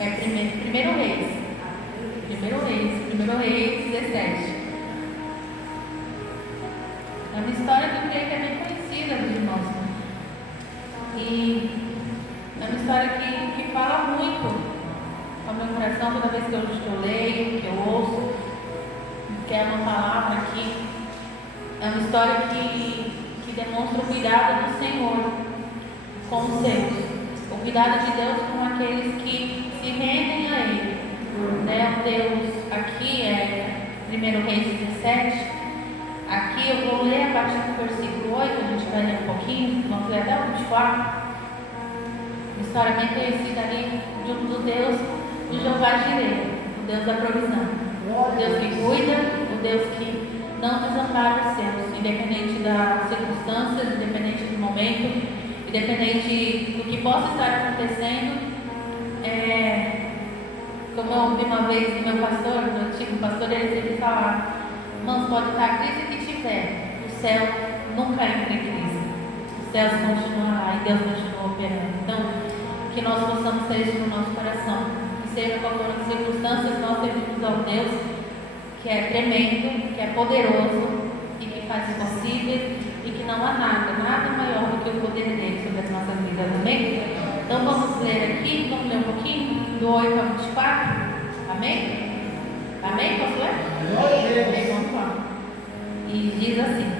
É primeiro Reis. Primeiro Reis 17. É uma história que eu creio que é bem conhecida dos irmãos. E é uma história que fala muito ao meu coração toda vez que eu leio, que eu ouço, que é uma palavra aqui. É uma história que demonstra o cuidado do Senhor com os seus. O cuidado de Deus com aqueles que se rendem a Ele. Né? O Deus, aqui é 1 Reis 17. Aqui eu vou ler a partir do versículo 8, a gente vai ler um pouquinho, vamos ler até o 24. Uma história bem conhecida ali do Deus, o Jeová Jireh, o Deus da provisão. O Deus que cuida, o Deus que não desampara os seus, independente das circunstâncias, independente do momento, independente do que possa estar acontecendo. Como eu ouvi uma vez do meu pastor, do antigo pastor, ele sempre falava: irmãos, pode estar a crise que tiver, o céu nunca entra em crise. Os céus continuam lá e Deus continua operando. Então, que nós possamos ter isso no nosso coração. Que seja qual for as circunstâncias, nós servimos ao Deus que é tremendo, que é poderoso e que faz o possível e que não há nada maior do que o poder dele sobre as nossas vidas. Amém? Então vamos ler aqui, vamos ler um pouquinho, do 8 ao 24. Amém? Amém? Posso ler? Amém. Vamos lá. E diz assim: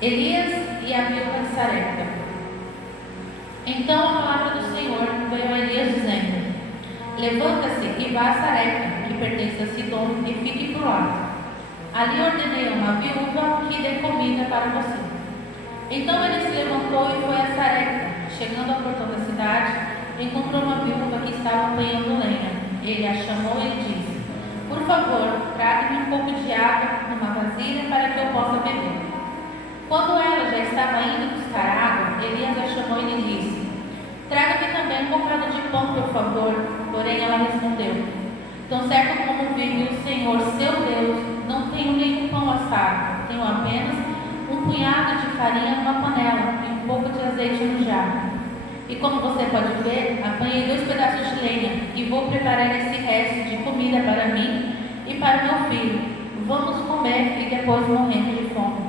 Elias e a viúva de Sarepta. Então a palavra do Senhor veio a Elias dizendo: Levanta-se e vá a Sarepta, que pertence a Sidom, e fique por lá. Ali ordenei a uma viúva que dê comida para você. Então ele se levantou e foi a Sarepta. Chegando ao portão da cidade, encontrou uma viúva que estava apanhando lenha. Ele a chamou e lhe disse: Por favor, traga-me um pouco de água numa vasilha para que eu possa beber. Quando ela já estava indo buscar água, Elias a chamou e lhe disse: Traga-me também um bocado de pão, por favor. Porém ela respondeu: Tão certo como vive o Senhor, seu Deus, não tenho nenhum pão assado. Tenho apenas um punhado de farinha numa panela e um pouco de azeite no jarro. E como você pode ver, apanhei 2 pedaços de lenha e vou preparar esse resto de comida para mim e para meu filho. Vamos comer e depois morremos de fome.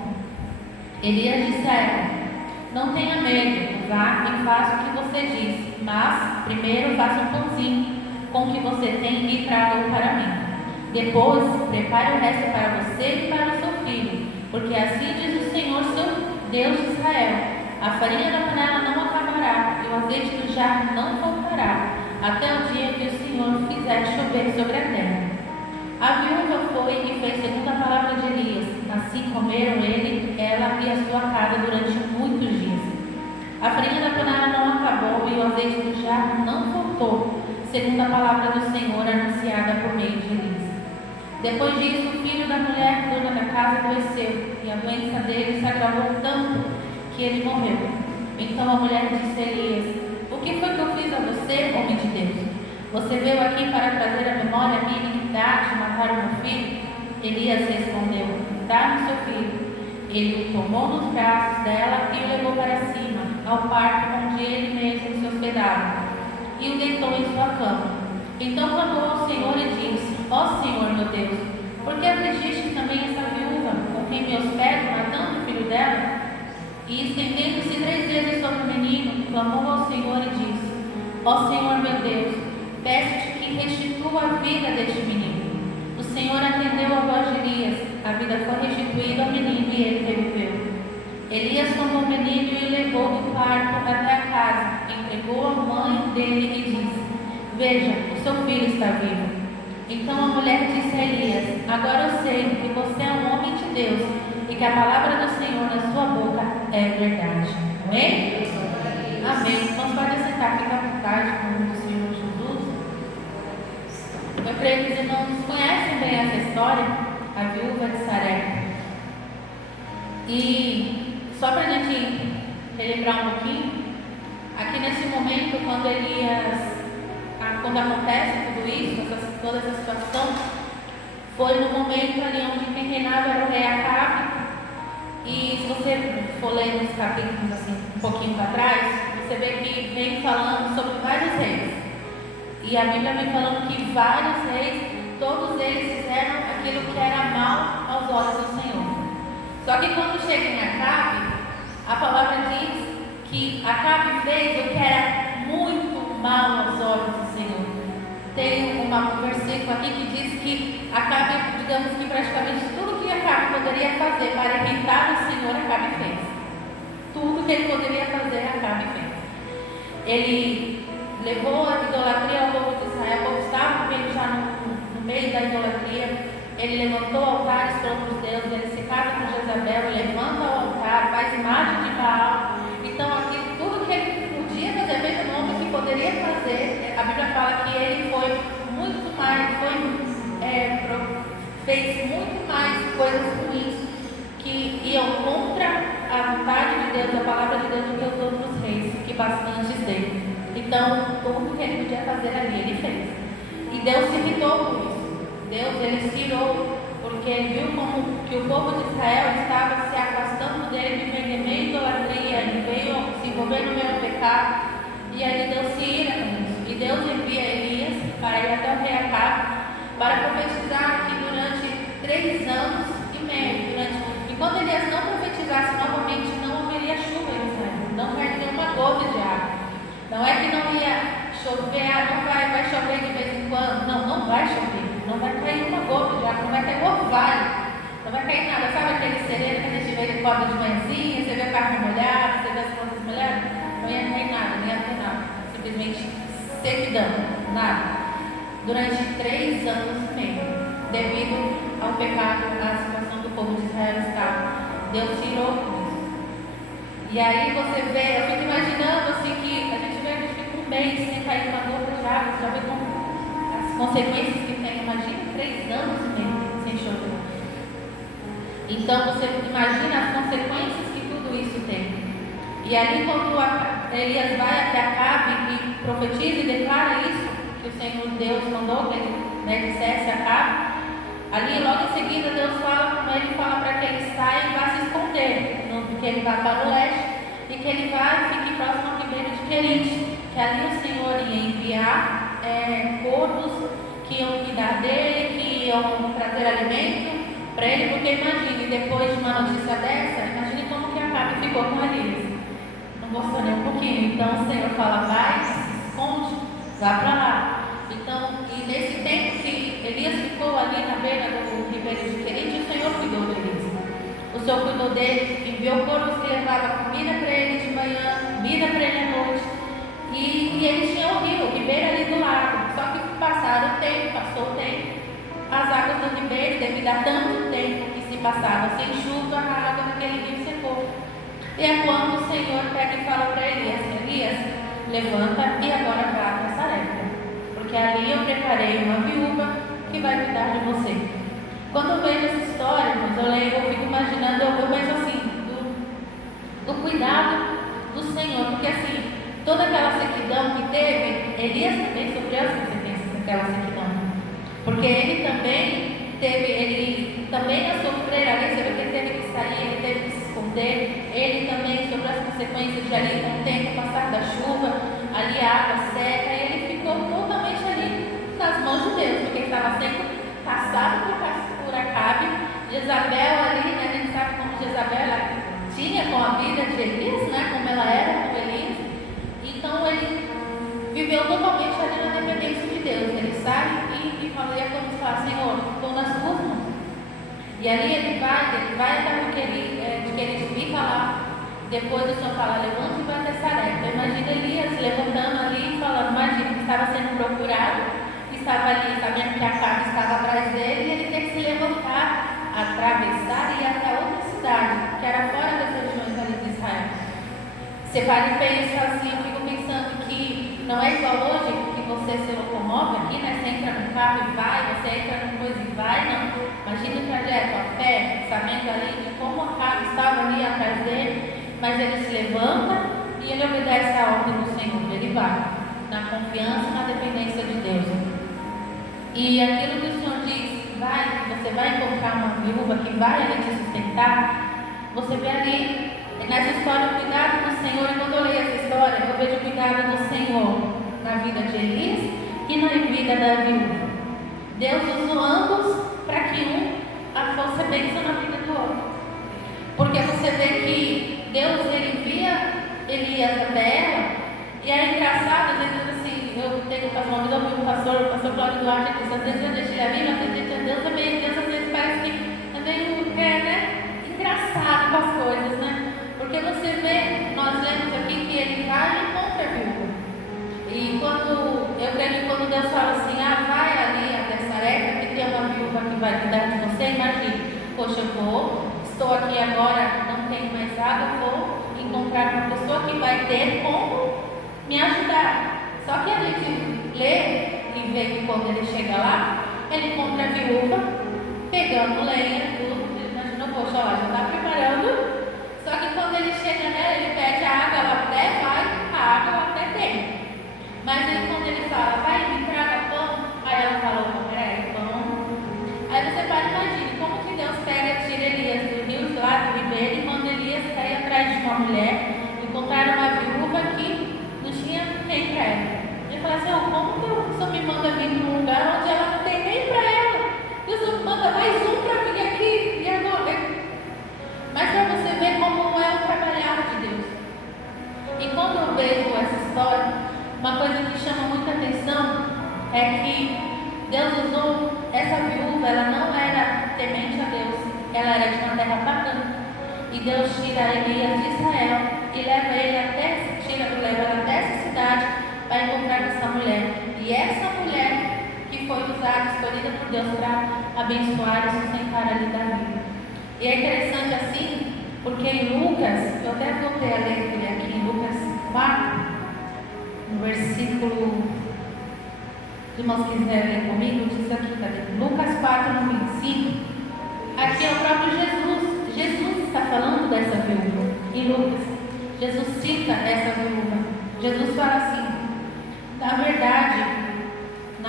Elias disse a ela: Não tenha medo, vá e faça o que você diz, mas primeiro faça um pãozinho com o que você tem e traga-o para mim. Depois, prepare o resto para você e para o seu filho, porque assim diz o Senhor, seu Deus de Israel: a farinha da panela não acabará e o azeite do jarro não faltará, até o dia que o Senhor fizer chover sobre a terra. A viúva foi e fez segundo a palavra de Elias. Assim comeram ele, ela e a sua casa durante muitos dias. A farinha da panela não acabou e o azeite do jarro não faltou, segundo a palavra do Senhor anunciada por meio de Elias. Depois disso, o filho da mulher, dona da casa, adoeceu, e a doença dele se agravou tanto que ele morreu. Então a mulher disse a Elias: O que foi que eu fiz a você, homem de Deus? Você veio aqui para trazer à memória a minha iniquidade de matar o meu filho? Elias respondeu: Dá-me seu filho. Ele o tomou nos braços dela e o levou para cima, ao quarto onde ele mesmo se hospedava, e o deitou em sua cama. Então clamou ao Senhor e disse: Ó Senhor meu Deus, por que afligiste também essa viúva, com quem me hospedo, matando o filho dela? E estendendo-se 3 vezes sobre o menino, clamou ao Senhor e disse: Ó Senhor meu Deus, peço-te que restitua a vida deste menino. O Senhor atendeu a voz de Elias, a vida foi restituída ao menino e ele reviveu. Elias tomou o menino e o levou do quarto até a casa, entregou a mãe dele e disse: Veja, o seu filho está vivo. Então a mulher disse a Elias: Agora eu sei que você é um homem de Deus e que a palavra do Senhor na sua boca é verdade. Amém? Amém. Então pode sentar, fica à vontade com o nome do Senhor Jesus. Eu creio que os irmãos conhecem bem essa história, a viúva de Sarepta. E só para a gente relembrar um pouquinho, aqui nesse momento, quando acontece tudo isso, toda essa situação, foi no momento ali onde quem reinava era o rei Acabe. E se você for ler nos capítulos assim, um pouquinho para trás, você vê que vem falando sobre vários reis. E E a Bíblia vem falando que vários reis, todos eles fizeram aquilo que era mal aos olhos do Senhor. Só que quando chega em Acabe, a palavra diz que Acabe fez o que era muito mal aos olhos do Senhor. Tem um versículo aqui que diz que Acabe, digamos que praticamente tudo que Acabe poderia fazer para irritar o Senhor, Acabe fez. Tudo que ele poderia fazer, Acabe fez. Ele levou a idolatria ao povo de Israel, o povo estava já no meio da idolatria. Ele levantou altares para outros deuses, ele se casa com Jezabel, levanta o altar, faz imagem de Baal. Então, aqui, tudo que ele podia fazer, mesmo o homem que poderia fazer, a Bíblia fala que ele foi muito mais, fez muito mais coisas ruins que iam contra a vontade de Deus, a palavra de Deus, do que os outros reis, que bastantes dele. Então, tudo que ele podia fazer ali, ele fez. E Deus se irritou por isso. Deus, ele se irou, porque ele viu como que o povo de Israel estava se afastando dele, vivendo em meio à idolatria, ele veio se envolver no meio do pecado, e aí Deus se ira com isso. E Deus envia Elias para ir até o rei Acabe, para profetizar que durante 3 anos e meio, e quando Elias não profetizasse novamente, não haveria chuva em Israel, não cairia uma gota de água. Não é que não ia chover, não vai chover de vez em quando, não vai chover. Não vai cair uma gota de água, não vai cair um orvalho, não vai cair nada. Sabe aquele sereno que a gente vê de cobra de manhãzinha, você vê a carne molhada, você vê as plantas molhadas? Não ia cair nada, nem ia ter nada. Simplesmente sequidão, nada. Durante 3 anos e meio, devido ao pecado, à situação do povo de Israel estava. Deus tirou com isso. E aí você vê, eu fico imaginando assim que a gente fica um mês sem cair uma gota de água, já vê como as consequências que tem. Imagina 3 anos e meio sem chover. Então você imagina as consequências que tudo isso tem. E ali quando Elias vai até Acabe e profetiza e declara isso, que o Senhor Deus mandou que ele dissesse a Acabe, ali logo em seguida Deus fala com ele, fala para que ele saia e vá se esconder, que ele vá para o leste e que ele vá e fique próximo ao ribeiro de Querite, que ali o Senhor ia enviar corvos que iam cuidar dele, que iam trazer alimento para ele, porque imagine, depois de uma notícia dessa, imagine como que Acabe ficou com Elias. Não gostou nem um pouquinho. Então o Senhor fala, vai, se esconde, vá para lá. Então, e nesse tempo que Elias ficou ali na beira do ribeiro de Querite, o Senhor cuidou de Elias. O Senhor cuidou dele, enviou corvos que levavam comida para ele de manhã, comida para ele à noite. E ele tinha o ribeiro ali do lado. Só que passou o tempo, as águas do ribeiro, devido a tanto tempo que se passava sem chuva, a água daquele rio secou. E é quando o Senhor pega e fala para Elias, levanta e agora vá para Sarepta, porque ali eu preparei uma viúva que vai cuidar de você. Quando eu vejo essa história, eu fico imaginando, eu vejo assim, do cuidado do Senhor, porque assim, toda aquela sequidão que teve, Elias também sofreu as consequências daquela sequidão. Porque ele também a sofrer ali, você vê que ele teve que sair, ele teve que se esconder, ele também sofreu as consequências de ali com o tempo passar da chuva, ali a água seca, e ele ficou totalmente ali nas mãos de Deus, porque ele estava sendo caçado por Acabe. Jezabel ali, né, a gente sabe como Jezabel ela tinha com a vida de Elias, né, como ela era com Elias. Então ele viveu totalmente ali na dependência de Deus. Ele sai e fala, como fala, Senhor, estou nas tuas mãos. E ali ele vai até o que ele fica lá. Depois o Senhor fala, levanta e vai até Sarepta. Imagina Elias levantando ali e falando, imagina que estava sendo procurado, estava ali sabendo que Acabe estava atrás dele, e ele tem que se levantar, atravessar e ir até outra cidade, que era fora das regiões ali de Israel. Você para e pensa assim, eu fico pensando que não é igual hoje, que você se locomove aqui, né? Você entra no carro e vai, você entra numa coisa e vai, não. Imagina o trajeto a pé, sabendo ali de como Acabe estava ali atrás dele, mas ele se levanta e ele obedece à ordem do Senhor, ele vai, na confiança e na dependência de Deus. E aquilo que o Senhor diz, você vai encontrar uma viúva que vai ali te sustentar, você vê ali nessa história o cuidado do Senhor. E quando eu leio essa história, eu vejo o cuidado do Senhor na vida de Elias e na vida da viúva. Deus usou ambos para que um fosse bênção na vida do outro. Porque você vê que Deus, ele via Elias até ela, e é engraçado, às vezes assim, eu tenho uma vez ouvi o pastor Cláudio Duarte, ele diz, às vezes eu deixei a Bíblia, acredito em Deus também, Deus às vezes parece que é meio, engraçado com as coisas, né? Porque você vê, nós lemos aqui que ele vai e encontra a viúva. E eu creio que quando Deus fala assim, vai ali até Sarepta, que tem uma viúva que vai cuidar de você, imagine, poxa, estou aqui agora, não tenho mais água, vou encontrar uma pessoa que vai ter como me ajudar. Só que a gente lê e vê que quando ele chega lá, ele encontra a viúva pegando lenha, tudo. Ele imaginou, poxa, já está preparando. Só que quando ele chega nela, ele pede a água, ela até vai, a água ela até tem. Mas aí quando ele fala, vai, me traga pão, aí ela fala, peraí, pão. Aí você pode imaginar como que Deus tira Elias do rio, lá do ribeiro, e manda Elias sair atrás de uma mulher, encontrar uma viúva que não tinha nem para ela. Ele fala assim, como que o Senhor me manda vir para um lugar onde ela não tem nem para ela? E o Senhor me manda mais um para vir aqui, e agora? Mas para você ver como é o trabalhar de Deus. E quando eu vejo essa história, uma coisa que chama muita atenção é que Deus usou essa viúva, ela não era temente a Deus, ela era de uma terra pagã. E Deus tira Elias de Israel e leva ele leva ela até essa cidade para encontrar com essa mulher. E essa mulher que foi usada, escolhida por Deus para abençoar e sustentar ali Davi. E é interessante assim, porque em Lucas, eu até voltei a ler aqui em Lucas 4, no versículo, se irmãos quiserem ler comigo, diz aqui, Lucas 4, no 25, aqui é o próprio Jesus. Jesus está falando dessa viúva. Em Lucas, Jesus cita essa viúva. Jesus fala assim, na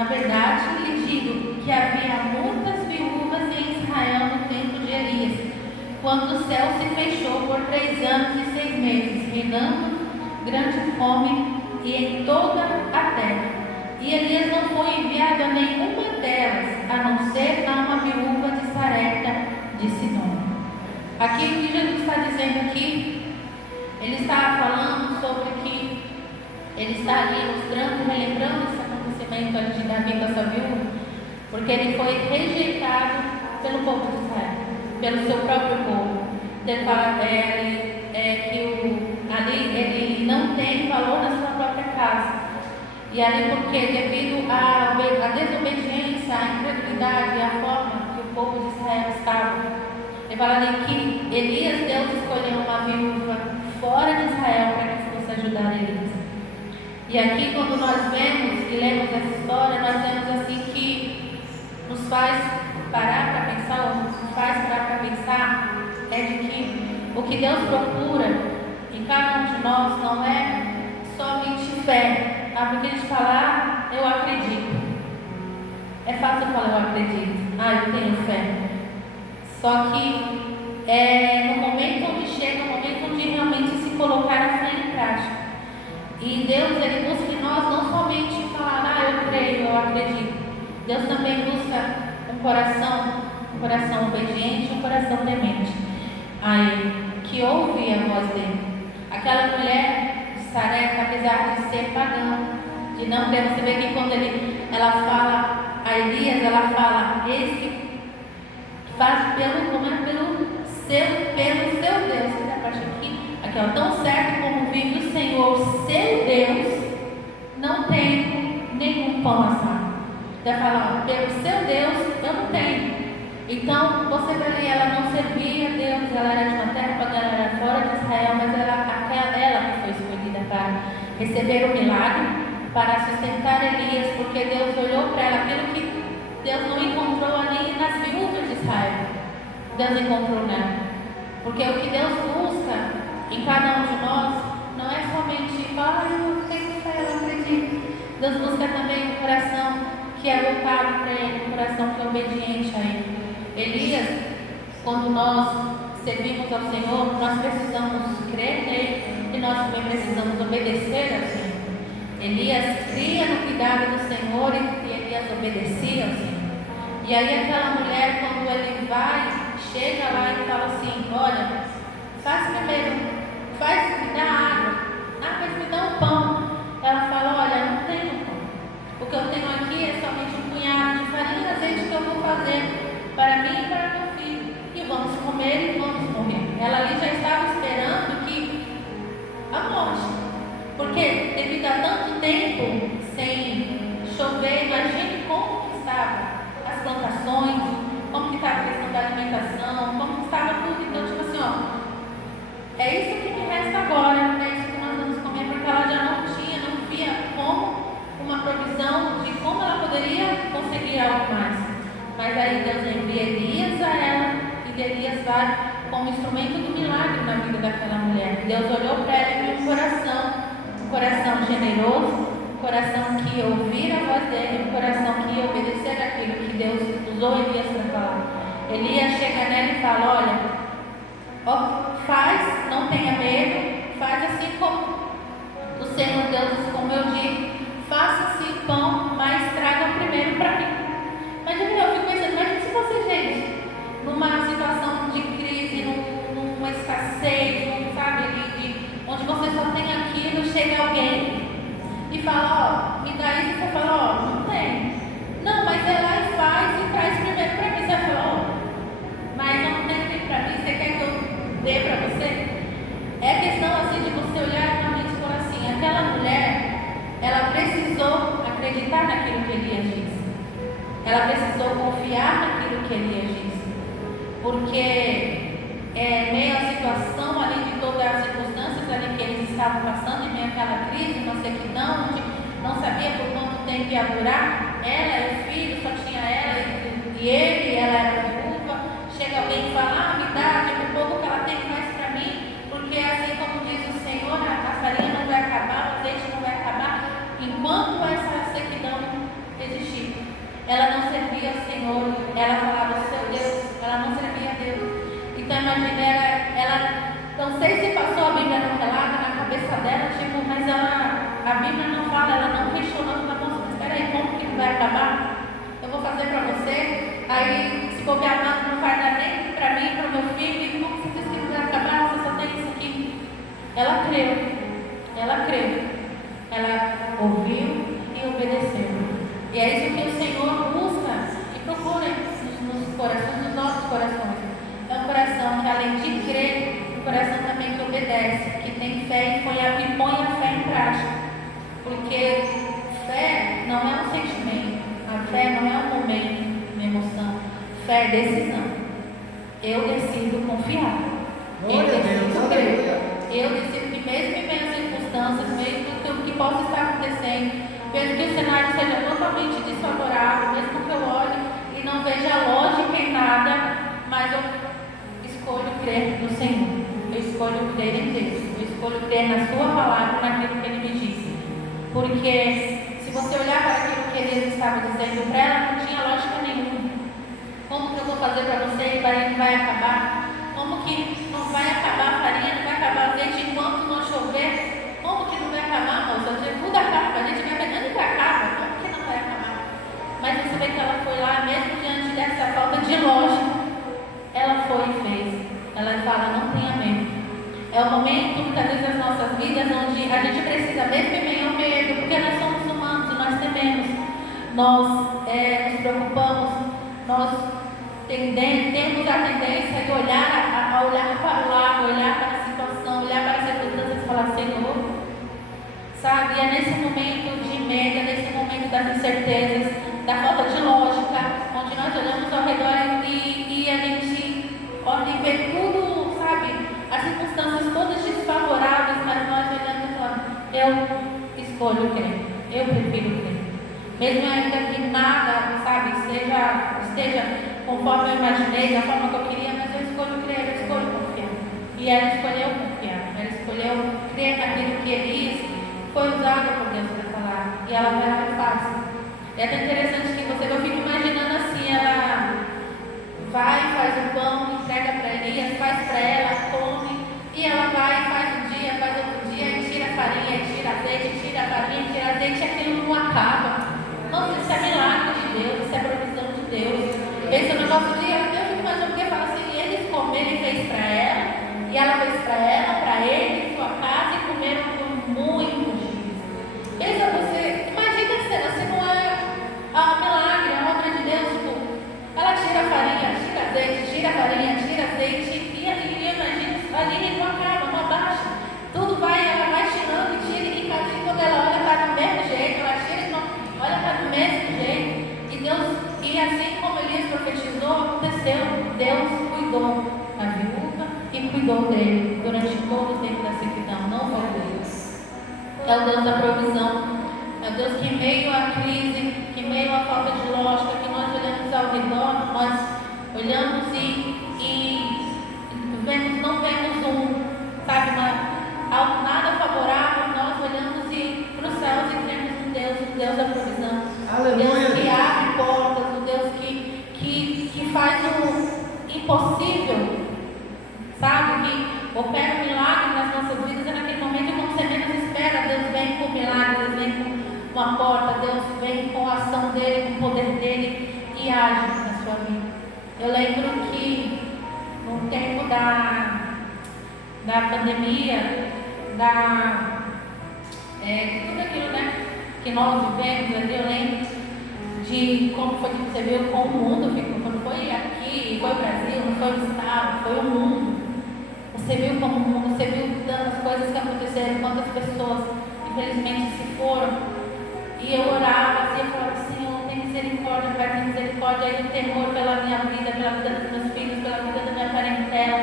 verdade lhe digo que havia muitas viúvas em Israel no tempo de Elias, quando o céu se fechou por 3 anos e 6 meses, reinando grande fome e em toda a terra. E Elias não foi enviado a nenhuma delas, a não ser a uma viúva de Sarepta de Sidom. Aqui o que Jesus está dizendo aqui, ele está falando sobre que ele está ali mostrando, relembrando esse acontecimento ali de Davi com essa viúva, porque ele foi rejeitado pelo povo de Israel, pelo seu próprio povo. Ele fala que ali ele não tem valor na sua própria casa. E ali porque devido à desobediência, à incredulidade e à forma que o povo de Israel estava, ele fala ali que Deus escolheu uma viúva fora de Israel para que fosse ajudar Elias. E aqui quando nós vemos e lemos essa história, nós vemos assim que nos faz parar para pensar, ou nos faz parar para pensar, é de que o que Deus procura em cada um de nós não é somente fé. Porque a gente fala, eu acredito. É fácil falar, eu acredito. Eu tenho fé. Só que no momento onde chega, o momento onde realmente se colocar a fé em prática. E Deus, ele busca em nós não somente falar, eu creio, eu acredito. Deus também busca um coração obediente, um coração temente a Ele, que ouve a voz dele. Aquela mulher de Sarepta, apesar de ser pagã, de não ter, você vê que quando ela fala a Elias, ela fala, eis que faz pelo seu Deus, que a parte aqui, tão certo como vive o Senhor, seu Deus, não tem nenhum pão assado. Ela fala, pelo seu Deus, eu não tenho. Então, você vê ali, ela não servia a Deus, ela era de uma terra pagã, ela era fora de Israel, mas ela que foi escolhida para receber o milagre, para sustentar Elias, porque Deus olhou para ela, aquilo que Deus não encontrou ali nas viúvas de Israel, Deus encontrou nela. Porque o que Deus busca em cada um de nós não é somente falar, eu tenho fé, eu acredito. Deus busca também um coração que é voltado para Ele, um coração que é obediente a Ele. Elias, quando nós servimos ao Senhor, nós precisamos crer nele e nós também precisamos obedecer ao Senhor. Elias cria no que cuidado do Senhor e Elias obedecia ao Senhor. E aí aquela mulher, quando ele vai, chega lá e fala assim: olha, faz primeiro, me dá água, mas me dá um pão. Ela fala: olha, não tenho pão, o que eu tenho aqui é somente um punhado de farinha e azeite que eu vou fazer para mim e para meu filho, e vamos comer e vamos morrer. Ela ali já estava esperando que a morte, porque devido a tanto tempo sem chover, imagine como que estava as plantações, como que estava a questão da alimentação, como que estava tudo. Então, tipo assim, ó, é isso que me resta agora, é isso que nós vamos comer, porque ela já não via como uma provisão de como ela poderia conseguir algo mais. Mas aí Deus envia Elias a ela, e Elias vai como instrumento do milagre na vida daquela mulher. Deus olhou para ela e viu um coração generoso, um coração que ia ouvir a voz dele, um coração que ia obedecer aquilo que Deus usou Elias para falar. Elias chega nela e fala: olha, faz, não tenha medo, faz assim como o Senhor Deus, como eu digo, faça-se pão, mas traga primeiro para mim. Mas eu fico pensando, imagina se você, gente, numa situação de crise, numa escassez, sabe, onde você só tem aquilo, chega alguém e fala: ó, me dá isso, e você fala: ó, não tem. Não, mas é lá e faz e traz primeiro para mim. Você fala: ó, mas não tem para mim, você quer que eu dê para você? É questão assim de você olhar e realmente falar assim: aquela mulher, ela precisou acreditar naquilo que Elias disse. Ela precisou confiar naquilo que Elias disse. Porque meio à situação ali de todas as circunstâncias ali que eles estavam passando, em meio àquela crise, uma sequidão, onde não sabia por quanto tempo ia durar, ela e o filho, só tinha ela e ele, ela era viúva. Chega alguém e fala: me dá, tipo, o pouco que ela tem, faz para mim, porque assim como diz o Senhor, a farinha não vai acabar, o azeite não vai acabar, enquanto essa sequidão existir. Ela não servia ao Senhor, ela falava: seu Deus, ela não servia a Deus. Então imagina, ela não sei se passou a Bíblia no relato na cabeça dela, tipo, mas a Bíblia não fala, ela não questionou, ela falou: mas espera aí, como que vai acabar? Eu vou fazer para você, aí se copiar não vai dar nem para mim, para o meu filho, e como você diz que não vai acabar, você só tem isso aqui? Ela creu, ela ouviu e obedeceu. E é isso que o Senhor busca e procura nos corações, nos nossos corações. É um coração que, além de crer, um coração também que obedece, que tem fé e põe a fé em prática. Porque fé não é um sentimento, a fé não é um momento, uma emoção. Fé é decisão. Eu decido confiar. Eu decido crer. Eu decido que mesmo em meio às circunstâncias, mesmo que possa estar acontecendo, mesmo que o cenário seja totalmente desfavorável, mesmo que eu olhe e não veja lógica em nada, mas eu escolho crer no Senhor, eu escolho crer em Deus, eu escolho crer na sua palavra, naquilo que Ele me disse. Porque se você olhar para aquilo que Ele estava dizendo para ela, não tinha lógica nenhuma. Como que eu vou fazer para você e vai acabar? Como que não vai acabar a farinha, não vai acabar o azeite enquanto não chover? Como que não vai acabar, moça? Tudo acaba, a gente vai pegando e acaba. Como que não vai acabar? Mas você vê que ela foi lá, mesmo diante dessa falta de lógica, ela foi e fez. Ela fala: não tenha medo. É o momento, muitas vezes, das nossas vidas, onde a gente precisa mesmo em meio ao medo, porque nós somos humanos e nós tememos. Nós nos preocupamos, nós temos a tendência de olhar para o lado, olhar para a situação, olhar para as circunstâncias e falar: Senhor, sabe? E é nesse momento de medo, é nesse momento das incertezas, da falta de lógica, onde nós olhamos ao redor e a gente olha e vê tudo, sabe? As circunstâncias todas desfavoráveis, mas nós olhamos e falamos: eu escolho crer, eu prefiro crer. Mesmo ainda que nada, sabe, esteja conforme eu imaginei, da forma que eu queria, mas eu escolho crer, eu escolho confiar. E ela escolheu confiar, ela escolheu crer naquilo que Elias foi usado por Deus para falar. E ela vai lá e faz. É até interessante que eu fico imaginando assim: ela vai, faz o pão, entrega para Elias, faz para ela, come, e ela vai, faz um dia, faz outro dia, e tira a farinha, tira azeite, tira a farinha, tira azeite, e aquilo não acaba. provisão. É o Deus que em meio à crise, que em meio à falta de lógica, que nós olhamos ao redor, nós olhamos e vemos, não vemos algo nada favorável, nós olhamos para os céus e cremos em Deus, o Deus da provisão. Aleluia. O Deus que abre portas, o Deus que faz o impossível, sabe? Que opera um milagre nas nossas vidas, e naquele momento, quando você menos espera, Deus vem com milagre, Deus vem com uma porta, Deus vem com a ação dele, com o poder dele e age na sua vida. Eu lembro que no tempo da pandemia, de tudo aquilo, né, que nós vivemos ali, eu lembro de como foi que você viu com o mundo, quando foi aqui, foi o Brasil, não foi o estado, foi o mundo. Você viu como o mundo, você viu tantas coisas que aconteceram, quantas pessoas infelizmente se foram. E eu orava assim, eu falava, Senhor, tem misericórdia, Pai, tem misericórdia. Aí o temor pela minha vida, pela vida dos meus filhos, pela vida da minha parentela.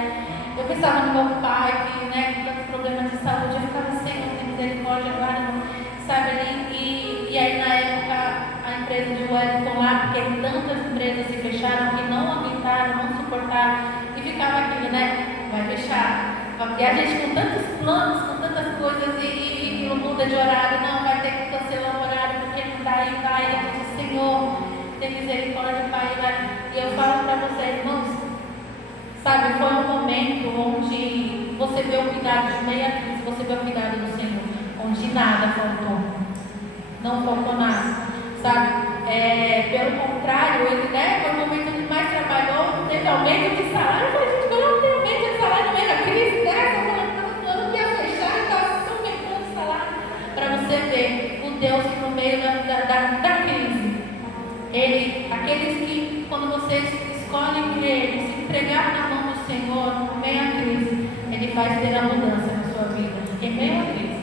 Eu pensava no meu pai, que, né, com tantos problemas de saúde, eu ficava, Senhor, tem misericórdia, agora, sabe ali. E aí na época a empresa de Wellington lá, porque tantas empresas se fecharam que não aguentaram, não suportaram, e ficava aquilo, né, vai fechar. E a gente com tantos planos, com tantas coisas, e não muda de horário, não, vai ter que cancelar o horário, porque não dá, e vai. Eu disse, Senhor, tem misericórdia, Pai, vai. E eu falo para vocês, irmãos, sabe, foi um momento onde você vê o cuidado de meia crise, você vê o cuidado do Senhor, onde nada faltou, não faltou nada, sabe? Pelo contrário, ele, né, foi o momento que mais trabalhou, teve aumento de salário. Eu falei, gente, eu não tenho aumento de salário no meio da crise, né? Eu não ia fechar, então estou aumentando o salário. Para você ver o Deus que no meio da crise, aqueles que, quando vocês escolhem crer e se entregar na mão do Senhor, no meio da crise, Ele faz ter abundância na sua vida, em meio à crise.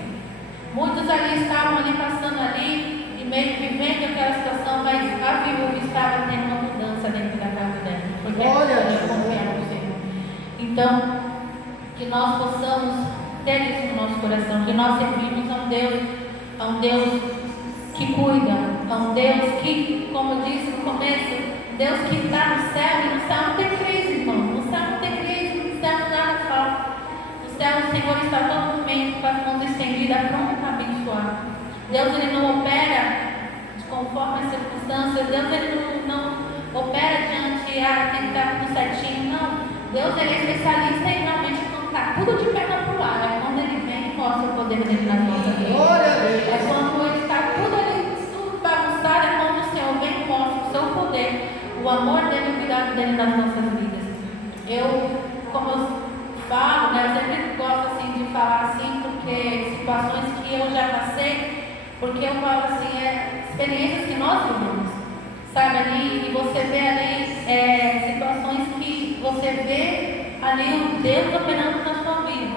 Muitos ali estavam ali passando ali, meio que vivendo aquela situação, mas a viúva estava tendo uma mudança dentro da casa dela, porque ela confiava no Senhor. Então, que nós possamos ter isso no nosso coração, que nós servimos a um Deus que cuida, a um Deus que, como eu disse no começo, Deus que está no céu, e no céu não tem crise, irmão, no céu não tem crise, no céu nada falta. No céu o Senhor está a todo momento com as mãos estendidas, pronto para abençoar. Deus, Ele não opera conforme as circunstâncias. Deus, Ele não opera diante, tem que estar tudo certinho. Não. Deus, Ele é especialista em realmente quando está tudo de perna para o ar. É quando Ele vem e mostra o poder dele nas nossas vidas. É quando Ele está tudo ali, tudo bagunçado, é quando o Senhor vem e mostra o seu poder, o amor dele e o cuidado dele nas nossas vidas. Como eu falo, né, eu sempre gosto assim, de falar assim, porque situações que eu já passei, porque eu falo assim, experiências que nós vivemos, sabe, ali, e você vê ali situações que você vê ali o Deus operando na sua vida.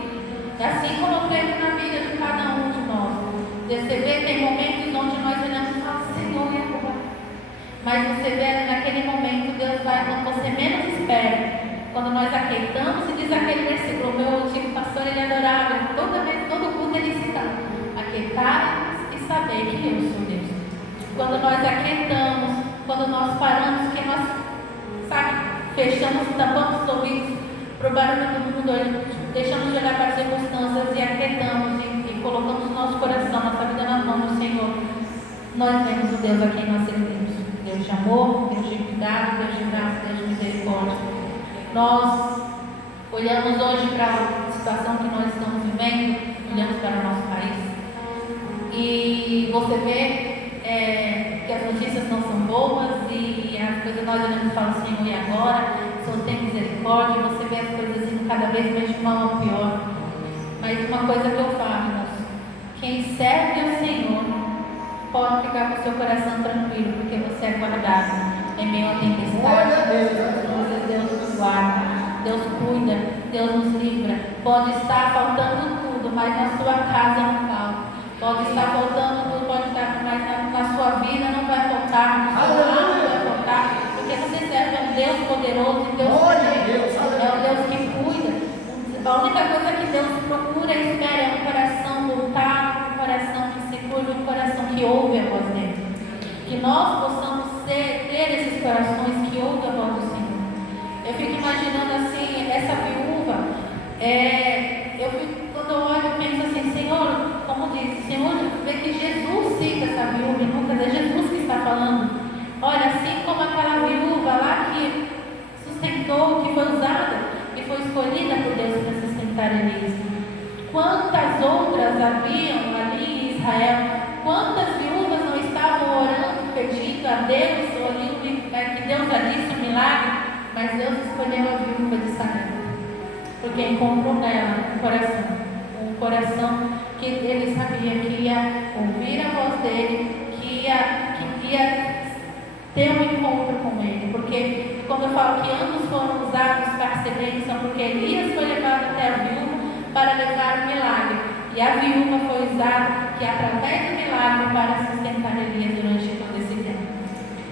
É assim como eu creio na vida de cada um de nós. Você vê, tem momentos onde nós olhamos e falamos, Senhor, e agora? Mas você vê ali naquele momento, Deus vai quando você menos espera. Quando nós aquietamos, e diz aquele versículo, o meu antigo pastor, ele adorava, todo culto ele cita, aquietar e saber que eu sou Deus. Quando nós aquietamos, quando nós paramos, que nós, sabe, fechamos, tampamos os ouvidos para o barulho do mundo, deixamos de olhar para as circunstâncias e aquietamos e colocamos o nosso coração, nossa vida na mão do Senhor, nós vemos o Deus a quem nós servimos. Deus de amor, Deus de cuidado, Deus de graça, Deus de misericórdia. Nós olhamos hoje para a situação que nós estamos vivendo, olhamos para o nosso país e você vê que as notícias não são boas e as coisas nós olhamos e falamos, Senhor, e agora? Senhor, tem misericórdia, você vê as coisas indo cada vez mais de mal a pior. Mas uma coisa que eu falo, irmãos, quem serve ao Senhor pode ficar com o seu coração tranquilo, porque você é guardado em meio à tempestade. Deus nos guarda, Deus cuida, Deus nos livra. Pode estar faltando tudo, mas na sua casa não falta. Pode estar faltando tudo, pode estar, mas na sua vida não vai faltar, no seu lar não vai faltar, porque você serve a um Deus poderoso, Deus é um Deus que cuida. A única coisa que Deus procura e espera é um coração voltado, um coração que se por um coração que ouve a voz dele. Que nós possamos ter esses corações que ouvem a voz do Senhor. Eu fico imaginando assim, essa viúva, quando eu olho, eu penso assim, Senhor, como diz, Senhor, vê que Jesus cita essa viúva, em Lucas, é Jesus que está falando. Olha, assim como aquela viúva lá que sustentou, que foi usada e foi escolhida por Deus para sustentar Elias. Quantas outras haviam ali em Israel? Quantas viúvas não estavam orando, pedindo a Deus, que Deus já disse um milagre, mas Deus escolheu a viúva de Sarepta, porque encontrou nela um coração que ele sabia que ia ouvir a voz dele, que ia ter um encontro com ele, porque quando eu falo que ambos foram usados para ser bênção, porque Elias foi levado até a viúva para levar o milagre, e a viúva foi usada que através do milagre para sustentar Elias durante todo esse tempo.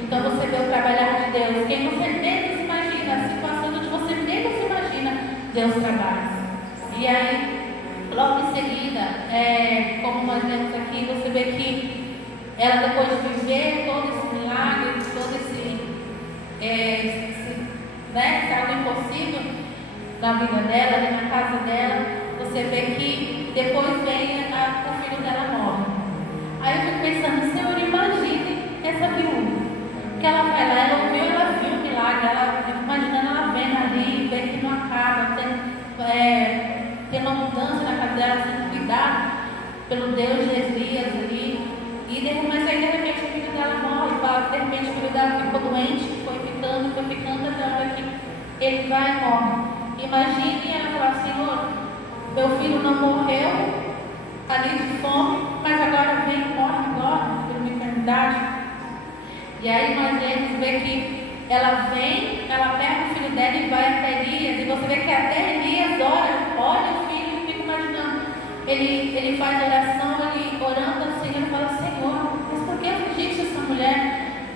Então você vê o trabalhar de Deus, quem você menos imagina, a situação onde você menos imagina, Deus trabalha. E aí, logo em seguida, como nós vemos aqui, você vê que ela, depois de viver todo esse milagre, todo esse algo impossível na vida dela, ali na casa dela, você vê que depois vem o filho dela morre. Aí eu fico pensando, Senhor, imagine essa viúva, que ela vai lá, ela viu o milagre, ela fica imaginando ela vendo ali, vendo que não acaba, tendo uma mudança na casa dela, sendo cuidada pelo Deus de Elias ali, mas aí de repente o filho dela morre, fala que de repente o filho dela ficou doente, foi ficando até a hora que ele vai e morre. Imagine ela falar, Senhor, meu filho não morreu ali de fome, mas agora vem e morre agora por uma enfermidade. E aí nós vemos que ela vem, ela pega o filho dela e vai até Elias, e você vê que até Elias olha o filho e fica imaginando. Ele faz oração, ele orando ao Senhor e fala, Senhor, mas por que afligiste essa mulher?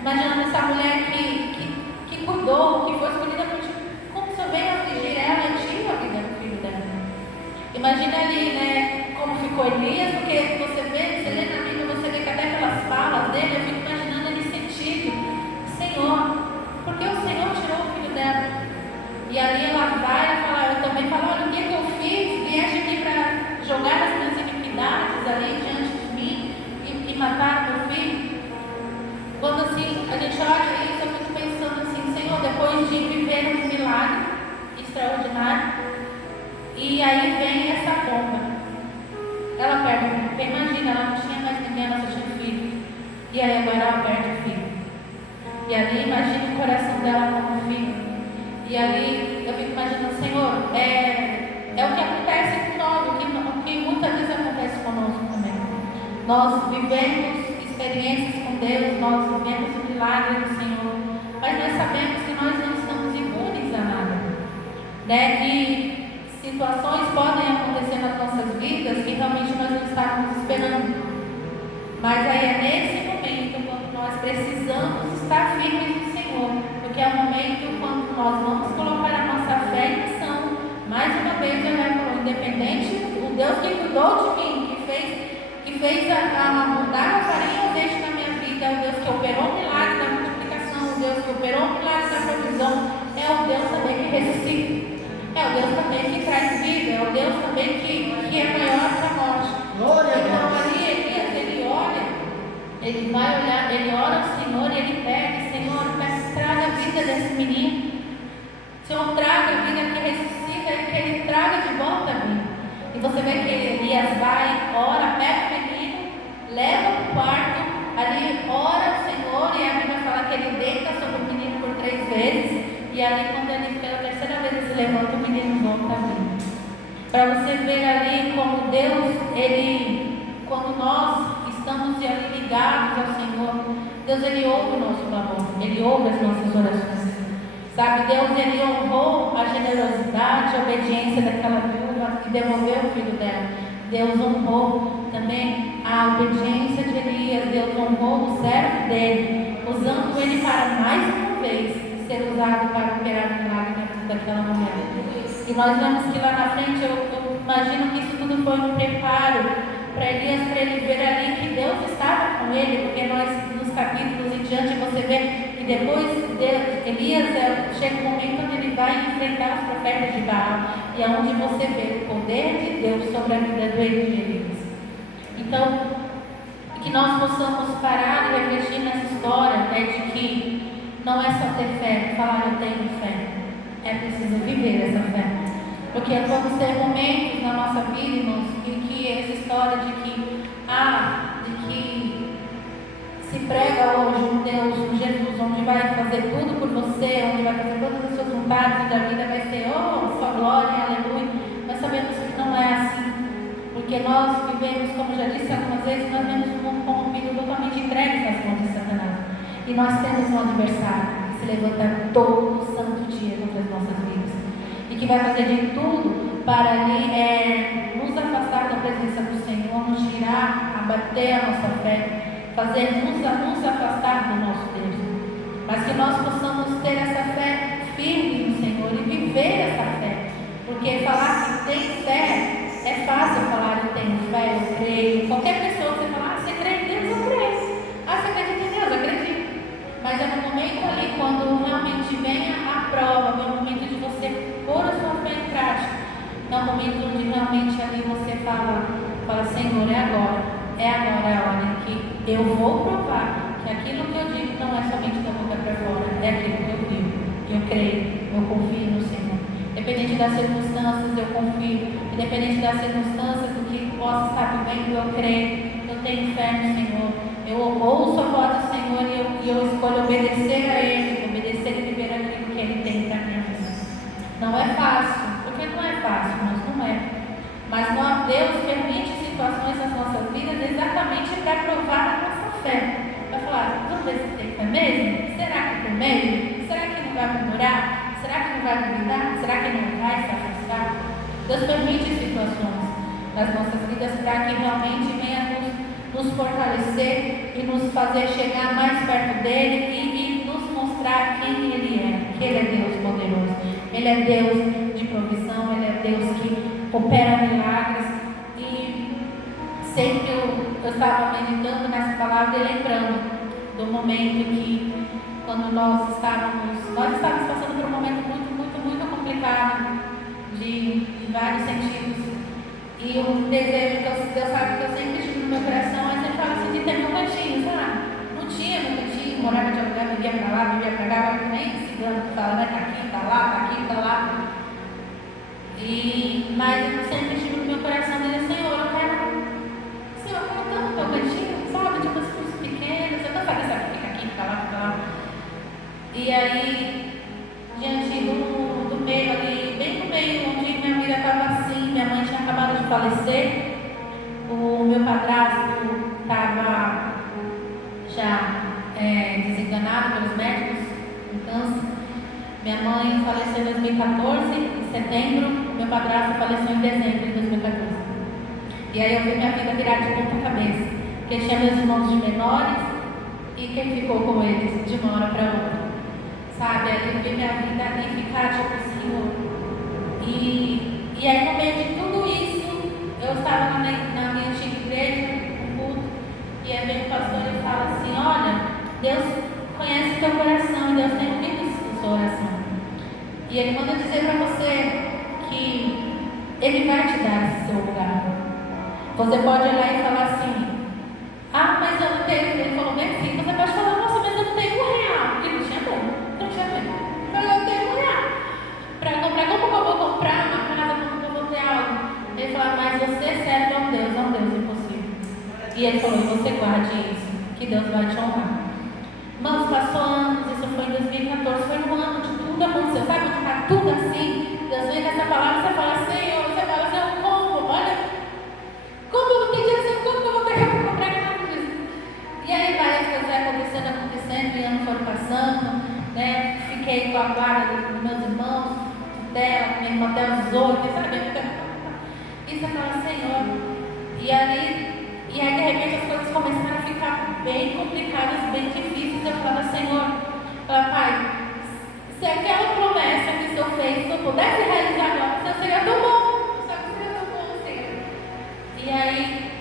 Imaginando essa mulher que cuidou, que foi escolhida por ti, como o Senhor veio afligir ela e tira a vida do filho dela. Imagina ali, como ficou Elias, porque você lê na Bíblia, você vê que até pelas falas dele, eu fico imaginando ele sentindo, Senhor, por que o Senhor tirou o filho dela? E ali ela vai, eu também falo, olha, o que eu fiz? Vieste aqui para jogar as minhas iniquidades ali diante de mim e matar meu filho? Quando assim, a gente olha isso, eu fico pensando assim, Senhor, depois de viver um milagre extraordinário, e aí vem essa bomba. Ela perde o filho. Imagina, ela não tinha mais ninguém, ela só tinha filho. E aí agora ela perde o filho. E ali imagina o coração dela como filho. E ali eu fico imaginando, Senhor, é o que acontece com nós, o que muitas vezes acontece conosco também. Nós vivemos experiências com Deus, nós vivemos o milagre do Senhor, mas nós sabemos que nós não estamos imunes a nada, E situações podem acontecer nas nossas vidas que realmente nós não estávamos esperando. Mas aí é nesse momento quando nós precisamos estar firmes no Senhor, porque é o momento quando nós vamos colocar a nossa fé em ação. Mais uma vez eu lembro, independente, o Deus que cuidou de mim, que fez mudar a farinha ou deixe na minha vida, é o Deus que operou o milagre da multiplicação, o Deus que operou o milagre da provisão, é o Deus também que ressuscita. É o Deus também que traz vida, é o Deus também que é maior que a morte. Então ali Elias, ele olha, ele vai olhar, ele ora ao Senhor e ele pede, Senhor, traga a vida desse menino. Senhor, traga a vida que ressuscita e que ele traga de volta a mim. E você vê que Elias vai, ora, pega o menino, leva para o quarto, ali ora ao Senhor, e a Bíblia fala que ele deita sobre o menino por 3 vezes. E ali, quando ele pela terceira vez ele se levanta, o menino volta a mim. Para você ver ali como Deus, quando nós estamos ali ligados ao Senhor, Deus, ele ouve o nosso clamor, ele ouve as nossas orações. Sabe, Deus, ele honrou a generosidade, a obediência daquela viúva e devolveu o filho dela. Deus honrou também a obediência de Elias, Deus honrou o servo dele, usando ele para mais uma vez ser usado para operar o milagre na vida daquela mulher. E nós vemos que lá na frente, eu imagino que isso tudo foi um preparo para Elias, para ele ver ali que Deus estava com ele, porque nós, nos capítulos em diante, você vê que depois de Elias chega um momento onde ele vai enfrentar os profetas de Baal, e é onde você vê o poder de Deus sobre a vida de Elias. Então, que nós possamos parar e refletir nessa história, de que não é só ter fé, falar eu tenho fé, é preciso viver essa fé. Porque vamos ter momentos na nossa vida, irmãos, em que essa história de que se prega hoje um Deus, um Jesus, onde vai fazer tudo por você, onde vai fazer todas as suas vontades, onde a vida vai ser, oh, sua glória, aleluia. Nós sabemos que não é assim. Porque nós vivemos, como já disse algumas vezes, nós vivemos um mundo corrompido, totalmente entregue nas mãos de Satanás. E nós temos um adversário que se levanta todo santo dia contra as nossas vidas. E que vai fazer de tudo para nos afastar da presença do Senhor, nos tirar, abater a nossa fé, fazer nos afastar do nosso Deus. Mas que nós possamos ter essa fé firme no Senhor e viver essa fé. Porque falar que tem fé, é fácil falar eu tenho fé, eu creio. Qualquer pessoa que você falar, você crê em Deus, eu creio. Você acredita em Deus, eu acredito. Mas é no momento ali, quando realmente vem a prova, é o momento de você pôr a sua fé em prática. É o momento onde realmente ali você fala Senhor, é agora a hora em que eu vou provar que aquilo que eu digo não é somente da boca para fora, é aquilo que eu vivo, que eu creio, eu confio no Senhor. Independente das circunstâncias, eu confio. Independente das circunstâncias, do que possa estar vivendo, eu creio. Eu tenho fé no Senhor. Eu ouço a voz do Senhor e eu escolho obedecer a Ele, obedecer e viver aquilo que Ele tem para mim. Não é fácil, porque não é fácil, mas não é. Mas Deus permite situações nas nossas vidas exatamente para provar a nossa fé. Para falar, vamos ver se tem fé mesmo? Será que tem mesmo? Será que não vai murmurar? Será que não vai duvidar? Será que não vai se afastar? Deus permite situações nas nossas vidas para que realmente venha nos fortalecer e nos fazer chegar mais perto dele e nos mostrar quem Ele é. Que Ele é Deus poderoso. Ele é Deus de provisão. Ele é Deus que opera milagres. E sempre eu estava meditando nessa palavra e lembrando do momento que quando nós estávamos passando por um momento muito complicado, de vários sentidos, e um desejo que Deus sabe que eu sempre tive no meu coração, mas ele fala assim, de ter meu cantinho, sabe? Não tinha meu cantinho, morava de aluguel, vivia pra lá, vivia pra cá, nem cigano que fala, vai tá aqui, tá lá, tá aqui, tá lá. Mas eu sempre tive no meu coração, dizer, Senhor, eu quero tanto meu cantinho, sabe? Tipo as coisas pequenas, eu não sabia, sabe? Fica aqui, fica lá, fica lá. E aí, diante do meio ali, bem no meio, onde minha vida estava assim, minha mãe tinha acabado de falecer, o meu padrasto estava já desenganado pelos médicos, com câncer. Minha mãe faleceu em 2014, em setembro, meu padrasto faleceu em dezembro de 2014. E aí eu vi minha vida virar de ponta cabeça, porque tinha meus irmãos de menores e quem ficou com eles de uma hora para outra. Sabe, aí eu vi minha vida ali ficar tipo Senhor. E aí no meio de tudo isso, eu estava na minha antiga igreja, no culto, e aí vem o pastor e fala assim, olha, Deus conhece o teu coração e Deus tem ouvido a sua oração. E Ele manda dizer para você que Ele vai te dar esse seu lugar. Você pode olhar e falar assim, mas eu não tenho. Ele falou bem assim, você pode falar, nossa, mas eu não tenho R$1. Ele não tinha mesmo. Mas eu tenho R$1. Para comprar, como que eu vou comprar uma casa, como que eu vou ter algo? Ele falou, mas você serve a um Deus impossível. E ele falou, e você guarde isso, que Deus vai te honrar. Irmãos, passou anos, isso foi em 2014, foi no ano de tudo aconteceu. Sabe quando está tudo assim? Deus vem nessa palavra, você fala, Senhor, como? Olha, como eu não pedi assim, como que eu vou pegar para comprar nada disso? E aí várias coisas acontecendo, e anos foram passando, né? Fiquei com a guarda dos meus irmãos, dela, minha irmã até os outros, sabe? E você fala, Senhor. E aí de repente as coisas começaram a ficar bem complicadas, bem difíceis. Eu falava, Senhor, Pai, se aquela promessa que o Senhor fez, se eu pudesse realizar agora, o Senhor seria tão bom. Sabe, seria tão bom, Senhor. E aí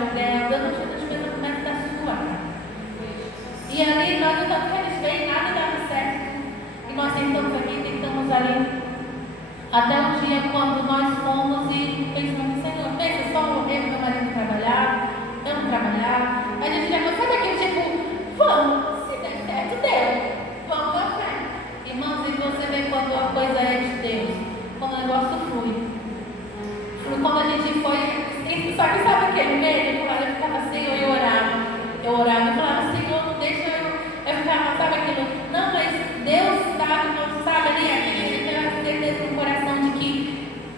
aluguel, dando um jeito de fazer o comércio da sua casa. E ali, nós então que eles veem, nada dava certo. E nós sentamos aqui, tentamos ali, até um dia quando nós fomos e pensamos, Senhor, pensa só eu e meu marido trabalhar, eu não trabalhar. A gente já pensou daquele tipo, vamos, se der certo, deu, vamos dar fé. Irmãos, e você vê quando a coisa é de Deus, quando o negócio flui. Quando a gente foi, só que sabe aquele medo? Eu ficava assim, eu orava e falava, Senhor, não deixa eu ficava, sabe aquilo? Não, mas Deus sabe ali, aquela certeza no coração de que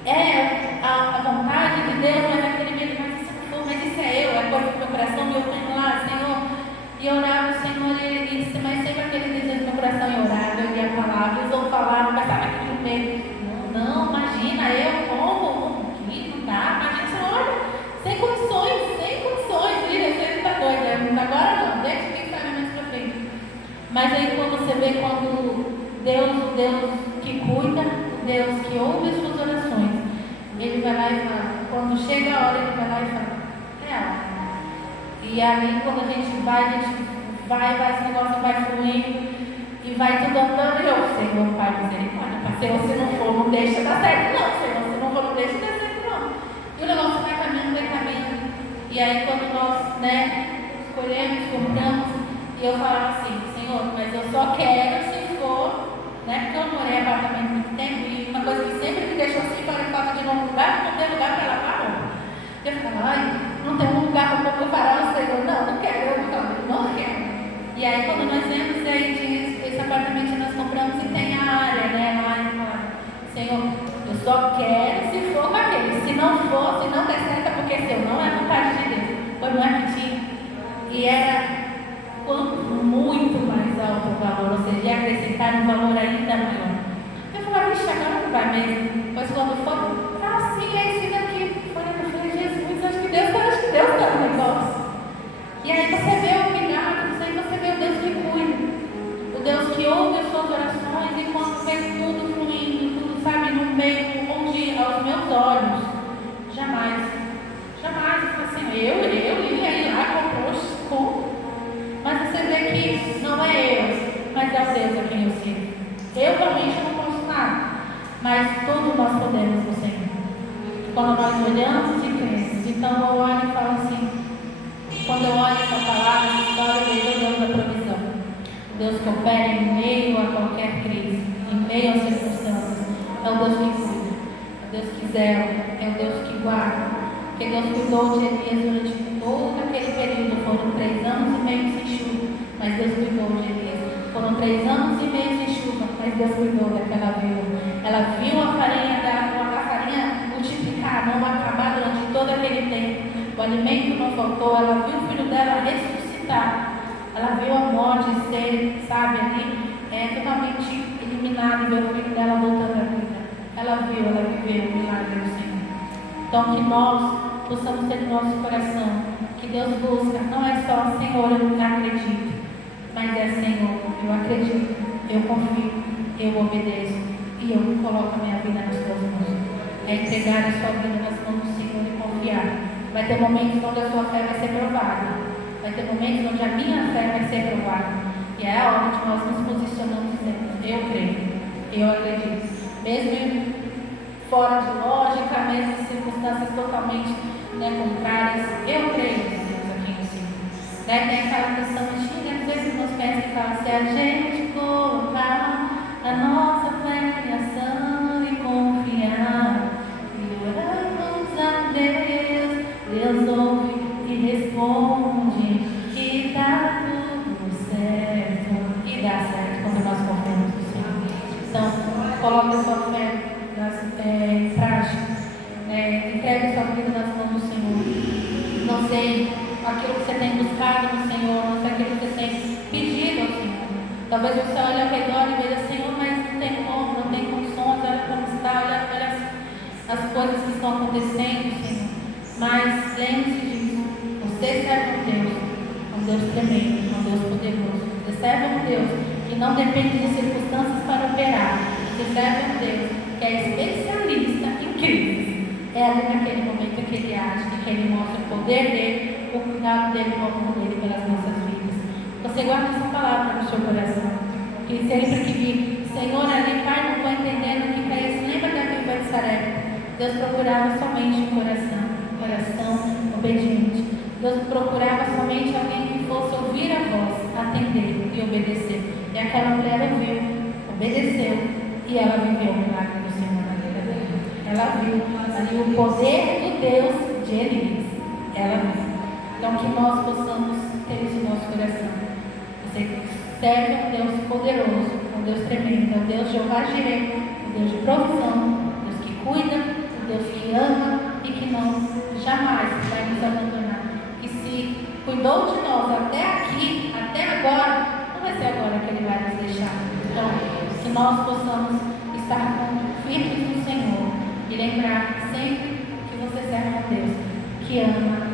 é a vontade de Deus, mas aquele medo, mas isso é eu, é coisa do meu coração, e eu tenho lá, Senhor, e eu orava, Senhor, mas sempre aquele desejo no meu coração, eu orava, eu ia falar, eles vão falar, mas sabe aquele medo? Não, imagina, eu como? Não dá, imagina, você olha, sem condições, você está doida, agora não, deixa quem sabe mais pra frente. Mas aí quando você vê quando Deus que cuida, o Deus que ouve as suas orações, Ele vai lá e fala, quando chega a hora, Ele vai lá e fala, real. E aí quando a gente vai, esse negócio vai fluindo, e vai tudo andando, e eu, Senhor, Pai, misericórdia, Senhor, se não for, não deixa dar certo, não, Senhor, se não for, não deixa dar certo, não. E o negócio vai caminhando, e aí quando nós, escolhemos, compramos, e eu falava assim, Senhor, mas eu só quero se for, porque eu morei em apartamento muito tempo, e uma coisa que sempre me deixou assim, para falta de um lugar, não tem lugar para lavar a roupa. Eu ficava, não tem um lugar para preparar o Senhor, não quero, não quero. E aí quando nós vemos, aí tinha esse apartamento que nós compramos e tem a área, lá, Senhor, eu só quero se for com aquele, se não for, se não der certo, é porque seu não é vontade de Deus. Pois não é que tinha. E era muito mais alto o valor, ou seja, ia acrescentar um valor ainda maior. Eu falava, vixe, agora não vai mesmo. Pois quando for, sim, é esse daqui. Eu falei, Jesus, acho que Deus está no negócio. E aí você vê o milagre, você vê o Deus que cuida, o Deus que ouve as suas orações e quando vê tudo fluindo, tudo, sabe, no meio, onde aos meus olhos, jamais, assim, eu ia ir lá, comprou, mas você vê que não é eu, mas é o Deus a quem eu sirvo. Eu realmente não posso nada, mas tudo nós podemos no Senhor. Quando nós olhamos e cremos, então eu olho e falo assim, quando eu olho essa palavra, essa história, eu vejo o Deus da provisão. O Deus que opera em meio a qualquer crise, em meio às circunstâncias. É o Deus que cuida, é o Deus que zela, é o Deus que guarda. Porque Deus cuidou de Elias durante todo aquele período. Foram 3 anos e meio sem chuva, mas Deus cuidou de Elias. Foram 3 anos e meio sem chuva, mas Deus cuidou daquela viúva. Ela viu a farinha multiplicar, não acabar durante todo aquele tempo. O alimento não faltou, ela viu o filho dela ressuscitar. Ela viu a morte ser, ali, totalmente eliminada, e viu o filho dela voltando à vida. Ela viveu o milagre do Senhor. Então, que nós possamos ter no nosso coração, que Deus busca, não é só, Senhor, eu acredito, mas é, Senhor, eu acredito, eu confio, eu obedeço, e eu coloco a minha vida nas tuas mãos. É entregar a sua vida nas mãos do Senhor e confiar. Vai ter momentos onde a sua fé vai ser provada. Vai ter momentos onde a minha fé vai ser provada. E é a hora de nós nos posicionamos e dizemos, eu creio, eu acredito. Mesmo fora de lógica, mesmo em circunstâncias totalmente contrárias, eu creio em Deus aqui no Senhor. Tem aquela questão antiga, às vezes nos pensa e fala, se a gente colocar a nossa fé em ação e confiar, e oramos a Deus, Deus ouve e responde, e dá tudo certo, e dá certo quando nós confiamos no Senhor. Então, coloque a sua fé em prática, entregue a sua vida nas mãos do Senhor. Não sei aquilo que você tem buscado no Senhor, não sei aquilo que você tem pedido ao Senhor. Talvez você olhe ao redor e veja, Senhor, mas não tem como, não tem condições, olha como está, olha as coisas que estão acontecendo, Senhor. Mas lembre-se disso, você serve um Deus tremendo, um Deus poderoso. Você serve um Deus que não depende de circunstâncias para operar. Você serve um Deus que é especialista em crises. É ali naquele momento que Ele age, que Ele mostra o poder dele o cuidado dele, o amor dele pelas nossas vidas. Você guarda essa palavra no seu coração. Que sempre que vir, Senhor, ali, Pai, não estou entendendo o que é isso. Lembra da viúva de Sarepta? Deus procurava somente um coração obediente. Deus procurava somente alguém que fosse ouvir a voz, atender e obedecer. E aquela mulher ouviu, obedeceu, e ela viveu o milagre do Senhor na vida dela. Ela viu ali o poder do Deus de Elias. Ela viu. Então, que nós possamos ter isso no nosso coração. Você serve a um Deus poderoso, um Deus tremendo, um Deus de Jeová Jireh, um Deus de provisão, um Deus que cuida, um Deus que ama e que não jamais vai nos abandonar. Que se cuidou de nós até aqui, até agora, não vai ser agora que Ele vai nos deixar. Então, que nós possamos estar firmes no Senhor e lembrar sempre que você serve a um Deus que ama